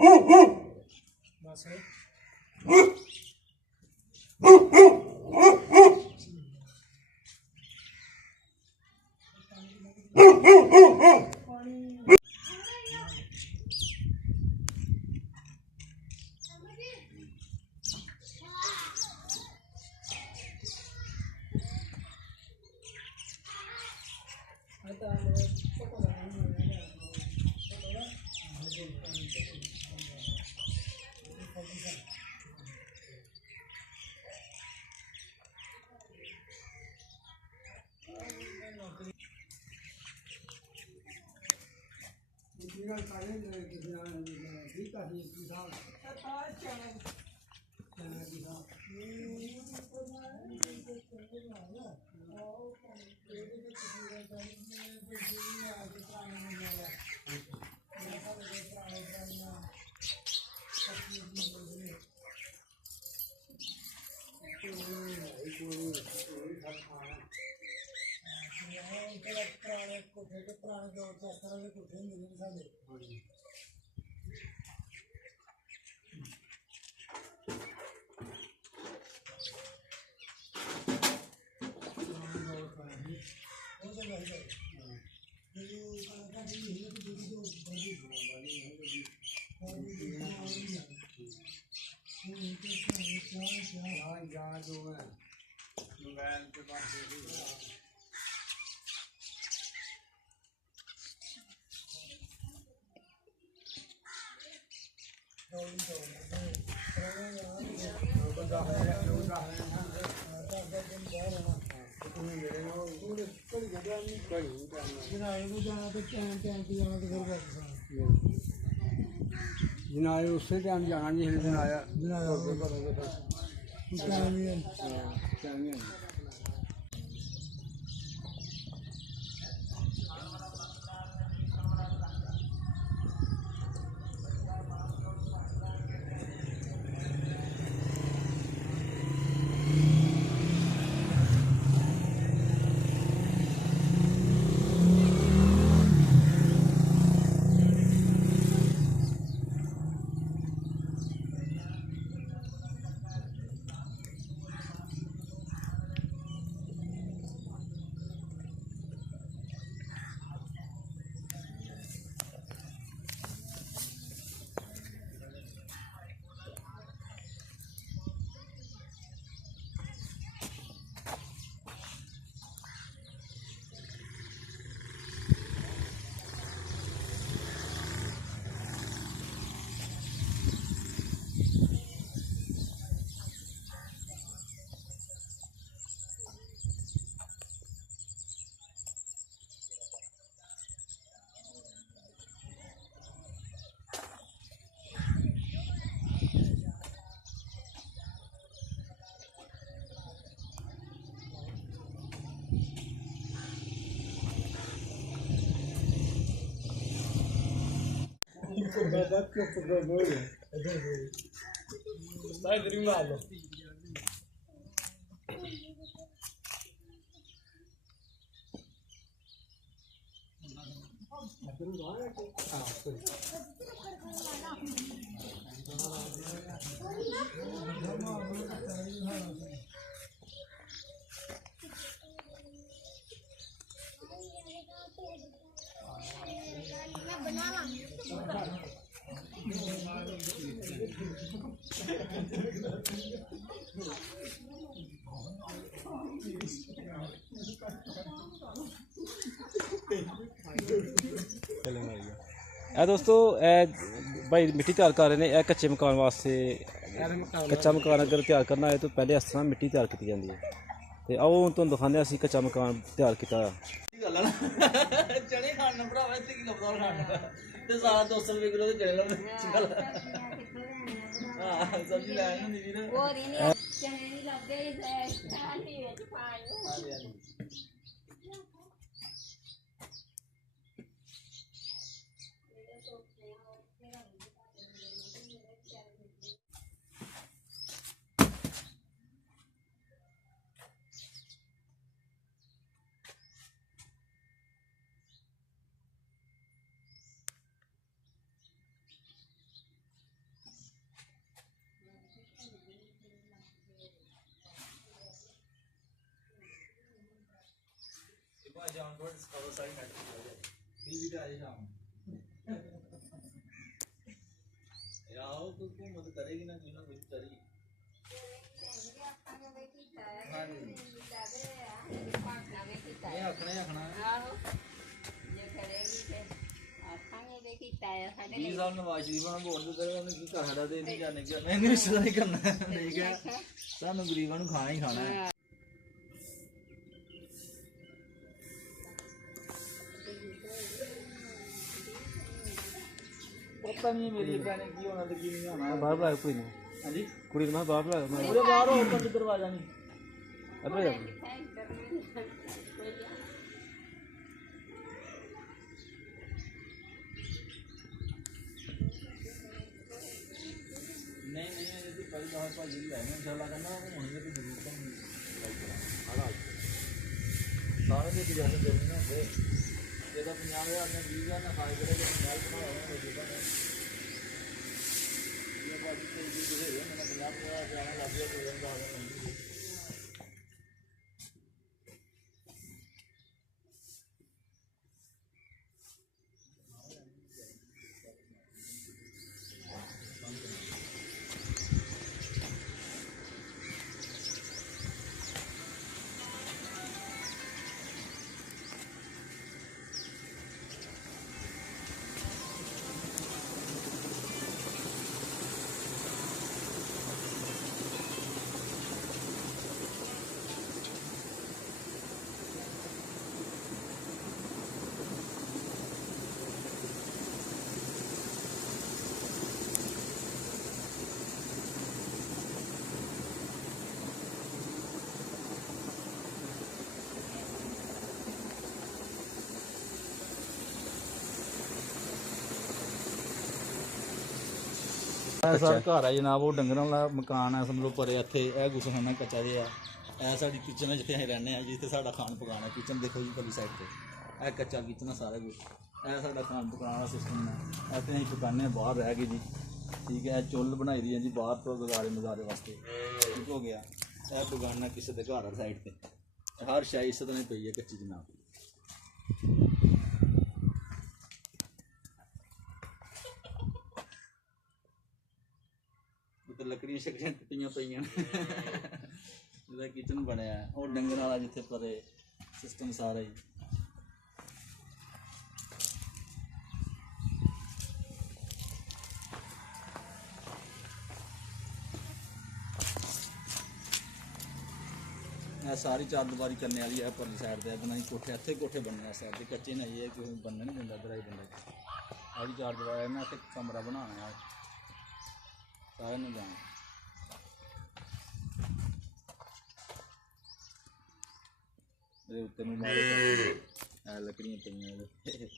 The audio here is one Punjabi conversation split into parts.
बस पुराने कोठे के पुराने दौर के इस तरह के कोठे मिले साढ़े जनाए उस टाइम जाना नहीं जनाया ਇਹ ਦੋਸਤੋ ਇਹ ਭਾਈ ਮਿੱਟੀ ਤਿਆਰ ਕਰ ਰਹੇ ਨੇ। ਇਹ ਕੱਚੇ ਮਕਾਨ ਵਾਸਤੇ ਕੱਚਾ ਮਕਾਨ ਅਗਰ ਤਿਆਰ ਕਰਨਾ ਹੋਏ ਤਾਂ ਪਹਿਲੇ ਇਸ ਤਰ੍ਹਾਂ ਮਿੱਟੀ ਤਿਆਰ ਕੀਤੀ ਜਾਂਦੀ ਹੈ। ਤੇ ਆਓ ਹੁਣ ਤੁਹਾਨੂੰ ਦਿਖਾਉਂਦੇ ਅਸੀਂ ਕੱਚਾ ਮਕਾਨ ਤਿਆਰ ਕੀਤਾ। चने खाना भरावा इत्थे की लभदा खाना ते सारा 200 रुपए किलो ते चने लाओ चल हां सब्जी लैन होंदी वीर और इन्हें चने नहीं लभदे आंटी विच पायो हां जी ਸ਼ਾਮ ਨੂੰ ਸਕਾਲੋ ਸਾਰੀ ਨੈਟ ਤੇ ਵੀ ਆ ਸ਼ਾਮ ਯਾਓ ਕੋਈ ਘੁੰਮਤ ਕਰੇਗੀ ਨਾ ਕੋਈ ਨਾ ਕੋਈ ਕਰੀ ਇਹ ਆਖਣਾ ਹੀ ਆਖਣਾ ਆਹੋ ਜੇ ਕਰੇਗੀ ਤੇ ਆਖਾਂਗੇ ਦੇ ਕੀਤਾ ਹੈ ਸਾਡੇ 20 ਸਾਲ ਨਵਾਜ਼ ਸ਼ਰੀਫ ਨਾਲ ਬੋਲ ਦਿੱਤਾ ਉਹਨੇ ਕੀ ਕਰਦਾ ਤੇ ਨਹੀਂ ਜਾਣੇ ਕਿ ਨਹੀਂ ਰਿਸ਼ਤਾ ਨਹੀਂ ਕਰਨਾ ਨਹੀਂ ਕਿਹਾ ਸਾਨੂੰ ਗਰੀਬਾਂ ਨੂੰ ਖਾਣਾ ਹੀ ਖਾਣਾ ਹੈ ਪਤਾ ਨਹੀਂ ਮੇਰੀ ਭੈਣੇ ਕੀ ਹੋਣਾ ਤੇ ਕੀ ਨਹੀਂ ਹੋਣਾ ਬਾਹਰ ਬੁਲਾਇਆ ਕੋਈ ਨਹੀਂ ਹਾਂਜੀ ਕੁੜੀ ਨੂੰ ਮੈਂ ਬਾਹਰ ਬੁਲਾਇਆ ਮੈਂ ਉਹਦੇ ਬਾਹਰ ਓਪਨ ਦਰਵਾਜ਼ਾ ਨਹੀਂ ਅੱਬੇ ਜਾ ਨਹੀਂ ਇਹਦੀ ਪਹਿਲੀ ਵਾਰ ਭਾਜੀ ਲੈ ਮੈਂ ਇੰਸ਼ਾਅੱਲਾ ਕਹਿੰਦਾ ਉਹ ਹੁਣ ਤੇ ਜ਼ਰੂਰ ਤਾਂ ਸਾਰੇ ਦੇ ਇਜਾਜ਼ਤ ਦੇਣੀ ਨਾ ਹੁੰਦੇ ਜਿਹਦਾ 50,000 ਨੇ 20,000 ਨਾ ਖਾਏ ਜਿਹੜੇ ਨਾਲ ਬਣਾਉਣਾ ਹੋ ਜੂਗਾ ਇਹ ਬਾਤ ਤੇ ਜੀ ਜਿਹੜੇ ਮੈਂ 50,000 ਜਾਣਾ ਲੱਗ ਗਿਆ ਕੋਈ ਬੰਦਾ ਆ ਨਹੀਂ ਸਾਡਾ ਘਰ ਹੈ ਜਨਾਬ ਉਹ ਡੰਗਰਾਂ ਵਾਲਾ ਮਕਾਨ ਹੈ ਸਮਝੋ ਪਰੇ ਇੱਥੇ ਇਹ ਗੁਸਖਾਨਾ ਕੱਚਾ ਜਿਹਾ ਇਹ ਸਾਡੀ ਕਿਚਨ ਹੈ ਜਿੱਥੇ ਅਸੀਂ ਰਹਿੰਦੇ ਹਾਂ ਜਿੱਥੇ ਸਾਡਾ ਖਾਣ ਪਕਾਨ ਹੈ ਕਿਚਨ ਦੇਖੋ ਜੀ ਪਰਲੀ ਸਾਈਡ ਤੇ ਇਹ ਕੱਚਾ ਕਿਚਨ ਹੈ ਸਾਰਾ ਕੁਝ ਇਹ ਸਾਡਾ ਖਾਣ ਪਕਾਨ ਵਾਲਾ ਸਿਸਟਮ ਹੈ ਇੱਥੇ ਅਸੀਂ ਪਕਾਨੇ ਬਾਹਰ ਰਹਿ ਗਏ ਜੀ ਠੀਕ ਹੈ ਚੁੱਲ੍ਹ ਬਣਾਈ ਦੀ ਹੈ ਜੀ ਬਾਹਰ ਤੋਂ ਮਜ਼ਾਰੇ ਵਾਸਤੇ ਠੀਕ ਹੋ ਗਿਆ ਇਹ ਪਕਾਨਾ ਕਿਸੇ ਦੇ ਘਰ ਸਾਈਡ ਤੇ ਹਰ ਸ਼ਾਈ ਇਸ ਤਰ੍ਹਾਂ ਪਈ ਹੈ ਕੱਚੀ ਜਨਾਬ ਲੱਕੜੀਆਂ ਸ਼ਕੜੀਆਂ ਟੁੱਟੀਆਂ ਪਈਆਂ ਜਿਹਦਾ ਕਿਚਨ ਬਣਿਆ ਉਹ ਡੰਗਰ ਵਾਲਾ ਜਿੱਥੇ ਪਰੇ ਸਿਸਟਮ ਸਾਰਾ ਹੀ ਇਹ ਸਾਰੀ ਚਾਰ ਦੀਵਾਰੀ ਕਰਨੇ ਵਾਲੀ ਹੈ ਪਰਲੀ ਸਾਈਡ ਤੇ ਬਣਾਈ ਕੋਠੇ ਇੱਥੇ ਕੋਠੇ ਬਣਨੇ ਆ ਸਾਈਡ ਤੇ ਕੱਚੇ ਨਹੀਂ ਹੈ ਕੋਈ ਬਣਨਾ ਨਹੀਂ ਦਿੰਦਾ ਦਰਾਈ ਬੰਦਾ ਸਾਰੀ ਚਾਰ ਦੀਵਾਰੀ ਮੈਂ ਇੱਥੇ ਕਮਰਾ ਬਣਾਉਣਾ ਹੈ ਸਾਰਿਆਂ ਨੂੰ ਜਾਣ ਇਹਦੇ ਉੱਤੇ ਨੂੰ ਮਾਰੇ ਆ ਲੱਕੜੀਆਂ ਪਈਆਂ ਇਹਦੇ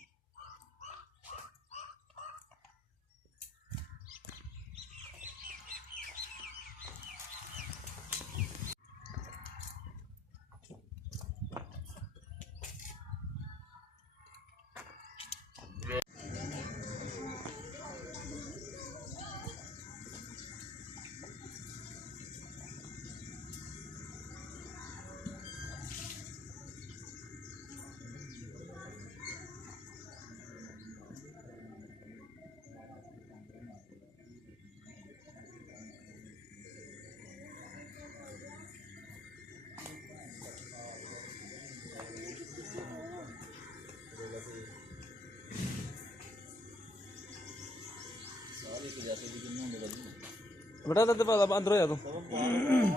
बेटा तो अंदर हो जा तू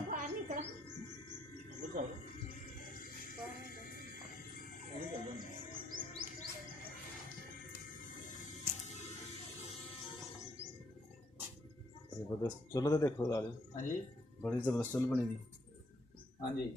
बाहर निकल जबरदस्त चुल्ह तो देखो हाँ जी बड़ी जबरदस्त चुल्ह बनी दी हाँ जी